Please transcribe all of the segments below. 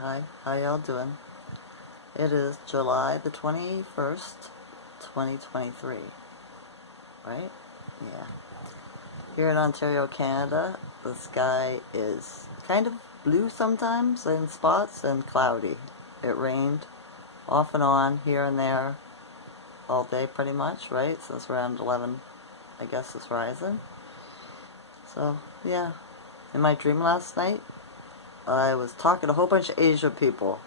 Hi, how y'all doing? It is July the 21st, 2023, right? Yeah. Here in Ontario, Canada, the sky is kind of blue sometimes in spots and cloudy. It rained off and on here and there all day pretty much, right? Since around 11, I guess it's rising. So, yeah. In my dream last night, I was talking to a whole bunch of Asian people.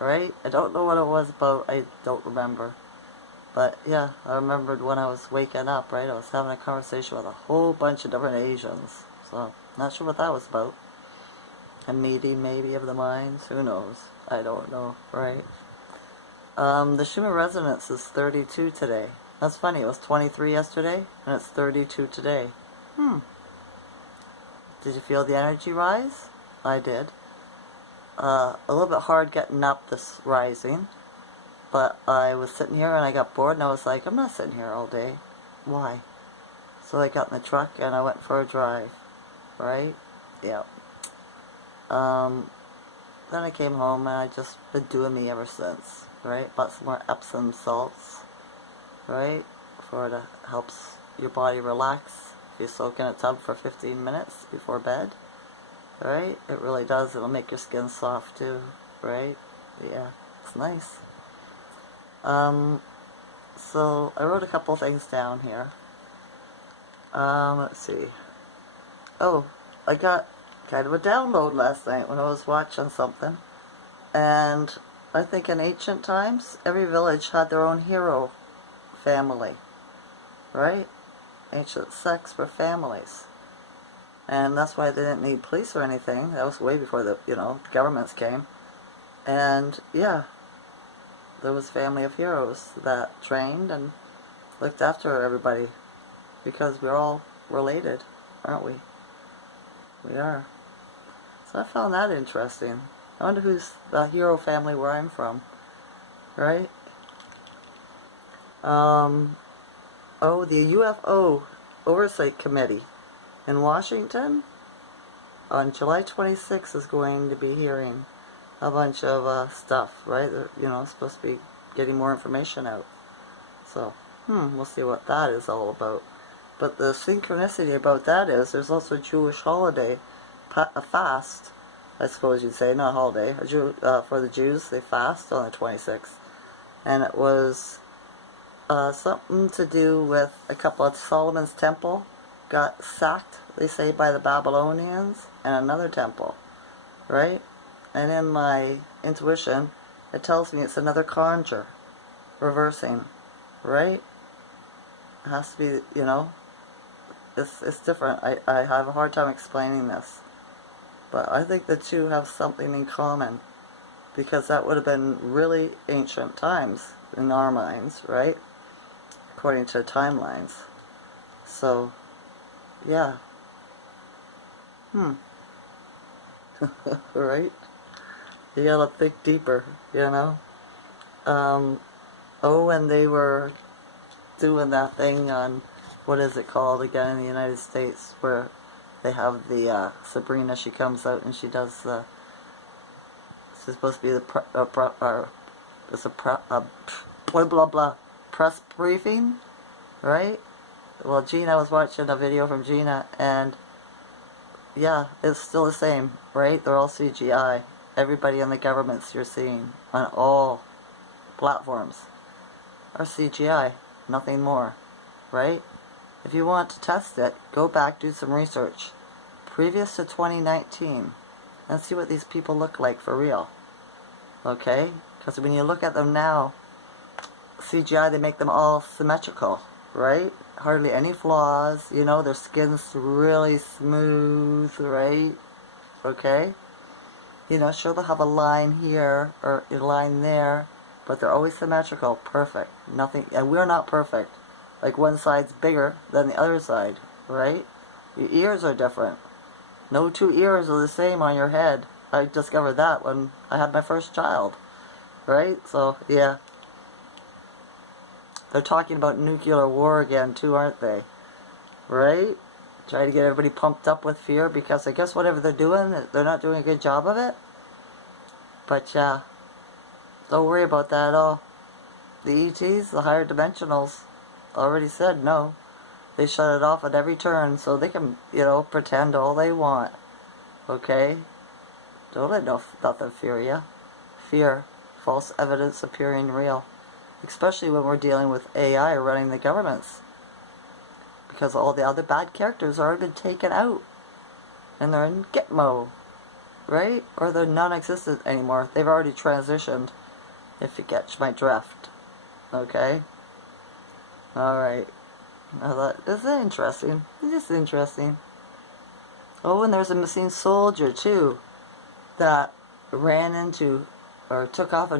Right? I don't know what it was about. I don't remember. But yeah, I remembered when I was waking up, right? I was having a conversation with a whole bunch of different Asians. So, not sure what that was about. A meeting maybe of the minds. Who knows? I don't know, right? The Schumann resonance is 32 today. That's funny. It was 23 yesterday, and it's 32 today. Did you feel the energy rise? I did. A little bit hard getting up this rising, but I was sitting here and I got bored and I was like, I'm not sitting here all day. Why? So I got in the truck and I went for a drive, right? Yeah. Then I came home and I just been doing me ever since, right? Bought some more Epsom salts, right? For it helps your body relax if you soak in a tub for 15 minutes before bed. Right? It really does. It'll make your skin soft too, right? Yeah, it's nice. So I wrote a couple things down here. Let's see. Oh, I got kind of a download last night when I was watching something. And I think in ancient times, every village had their own hero family, right? Ancient sects were families. And that's why they didn't need police or anything. That was way before the, governments came. And, yeah, there was a family of heroes that trained and looked after everybody. Because we're all related, aren't we? We are. So I found that interesting. I wonder who's the hero family where I'm from. Right? Oh, the UFO Oversight Committee in Washington on July 26th is going to be hearing a bunch of stuff, right? They're, supposed to be getting more information out. So, we'll see what that is all about. But the synchronicity about that is there's also a Jewish holiday, a fast, I suppose you'd say, not a holiday. For the Jews, they fast on the 26th. And it was something to do with a couple of Solomon's temple got sacked, they say, by the Babylonians, and another temple, right? And in my intuition, it tells me it's another conjure, reversing, right? It has to be, it's different. I have a hard time explaining this. But I think the two have something in common, because that would have been really ancient times in our minds, right? According to timelines. So, yeah. Right? You gotta think deeper, Oh, and they were doing that thing on, what is it called again in the United States, where they have the, Sabrina, she comes out and she does the, she's supposed to be the, blah blah blah, press briefing, right? Well, Gina, I was watching a video from Gina, and yeah, it's still the same, right? They're all CGI. Everybody in the governments you're seeing on all platforms are CGI, nothing more, right? If you want to test it, go back, do some research previous to 2019 and see what these people look like for real, okay? Because when you look at them now, CGI, they make them all symmetrical, right? Hardly any flaws, their skin's really smooth, right? Okay? Sure, they'll have a line here or a line there, but they're always symmetrical, perfect. Nothing, and we're not perfect. Like one side's bigger than the other side, right? Your ears are different. No two ears are the same on your head. I discovered that when I had my first child, right? So, yeah. They're talking about nuclear war again too, aren't they? Right? Try to get everybody pumped up with fear, because I guess whatever they're doing, they're not doing a good job of it. But yeah, don't worry about that at all. The ETs, the higher dimensionals, already said no. They shut it off at every turn, so they can, pretend all they want. Okay? Don't let nothing fear you. Fear, false evidence appearing real. Especially when we're dealing with AI running the governments. Because all the other bad characters are already been taken out. And they're in Gitmo. Right? Or they're non-existent anymore. They've already transitioned. If you catch my drift. Okay? Alright. I thought, this is interesting. It's just interesting. Oh, and there's a missing soldier, too. That ran into, or took off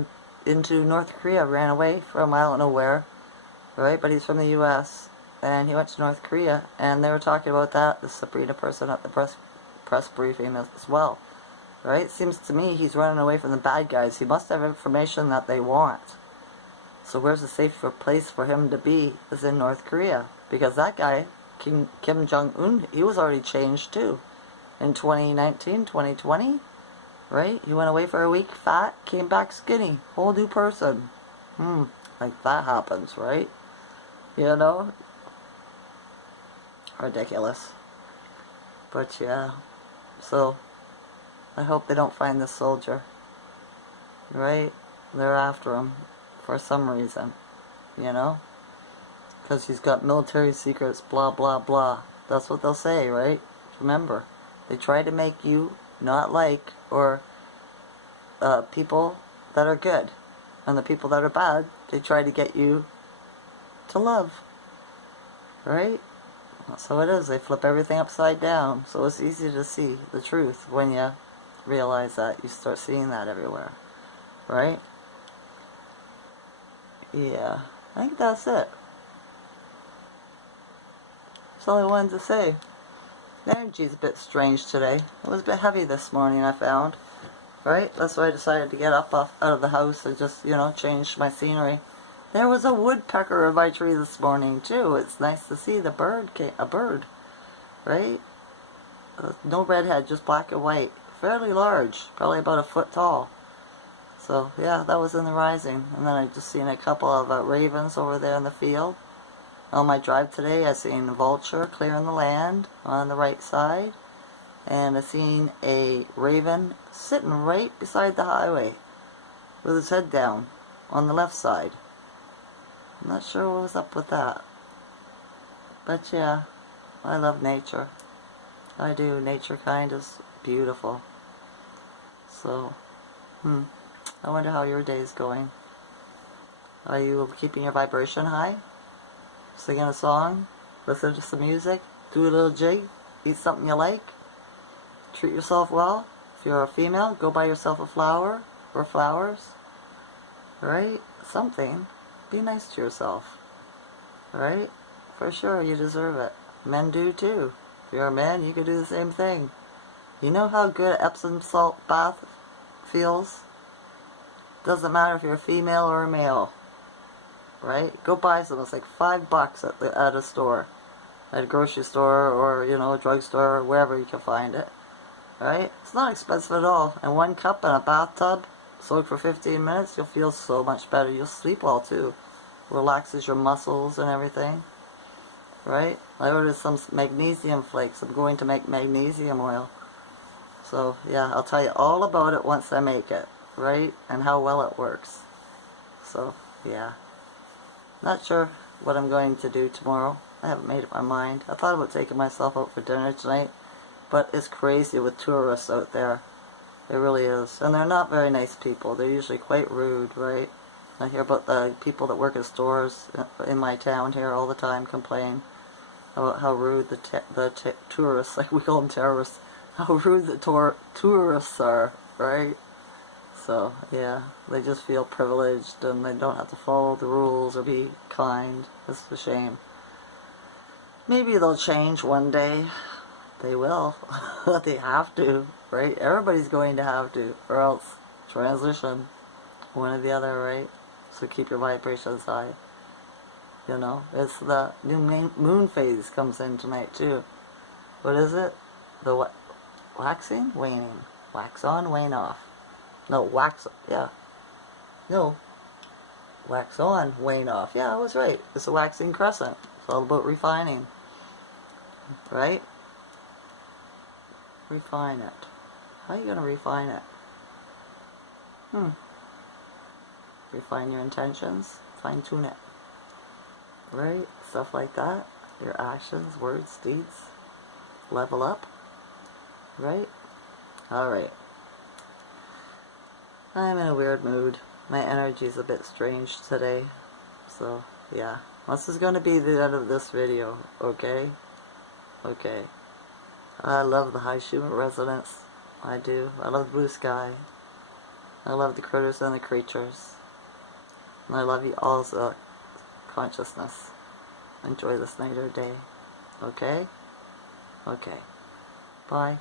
into North Korea. Ran away from I don't know where. Right? But he's from the U.S. And he went to North Korea. And they were talking about that. The Sabrina person at the press briefing as well. Right? Seems to me he's running away from the bad guys. He must have information that they want. So where's the safer place for him to be is in North Korea. Because that guy, Kim Jong-un, he was already changed too. In 2019, 2020, right? He went away for a week, fat, came back skinny. Whole new person. Like that happens, right? You know? Ridiculous. But yeah. So I hope they don't find this soldier. Right? They're after him for some reason. You know? Because he's got military secrets, blah, blah, blah. That's what they'll say, right? Remember, they try to make you not like or people that are good. And the people that are bad, they try to get you to love. Right? So it is. They flip everything upside down. So it's easy to see the truth when you realize that. You start seeing that everywhere. Right? Yeah. I think that's it. That's all I wanted to say. The energy's a bit strange today. It was a bit heavy this morning, I found. Right? That's why I decided to get up out of the house and just, change my scenery. There was a woodpecker in my tree this morning, too. It's nice to see a bird. Right? No redhead, just black and white. Fairly large. Probably about a foot tall. So, yeah, that was in the rising. And then I just seen a couple of ravens over there in the field. On my drive today, I seen a vulture clearing the land on the right side. And I seen a raven sitting right beside the highway with his head down on the left side. I'm not sure what was up with that. But yeah, I love nature. I do. Nature kind is beautiful. So, I wonder how your day is going. Are you keeping your vibration high? Singing a song? Listen to some music? Do a little jig? Eat something you like? Treat yourself well? If you're a female, go buy yourself a flower or flowers. Right? Something. Be nice to yourself. Right? For sure, you deserve it. Men do too. If you're a man, you can do the same thing. You know how good Epsom salt bath feels? Doesn't matter if you're a female or a male. Right? Go buy some. It's like $5 at a store. At a grocery store or, a drugstore or wherever you can find it. Right? It's not expensive at all. And 1 cup in a bathtub, soak for 15 minutes, you'll feel so much better. You'll sleep well too. Relaxes your muscles and everything. Right? I ordered some magnesium flakes. I'm going to make magnesium oil. So, yeah, I'll tell you all about it once I make it. Right? And how well it works. So, yeah. Not sure what I'm going to do tomorrow. I haven't made up my mind. I thought about taking myself out for dinner tonight. But it's crazy with tourists out there. It really is. And they're not very nice people. They're usually quite rude, right? I hear about the people that work at stores in my town here all the time complain about how rude the tourists, like we call them terrorists, how rude the tourists are, right? So, yeah, they just feel privileged and they don't have to follow the rules or be kind. It's a shame. Maybe they'll change one day. They will. They have to, right? Everybody's going to have to, or else transition. One or the other, right? So keep your vibrations high. It's the new moon phase comes in tonight too. What is it? The what? Waxing? Waning. Wax on, wane off. No, wax, yeah. No, wax on, wane off. Yeah, I was right. It's a waxing crescent. It's all about refining. Right? Refine it. How are you going to refine it? Refine your intentions. Fine tune it. Right? Stuff like that. Your actions, words, deeds. Level up. Right? Alright. I'm in a weird mood. My energy's a bit strange today. So, yeah. This is going to be the end of this video. Okay? Okay. I love the high Schumann resonance. I do. I love the blue sky. I love the critters and the creatures. And I love you all's consciousness. Enjoy this night or day. Okay? Okay. Bye.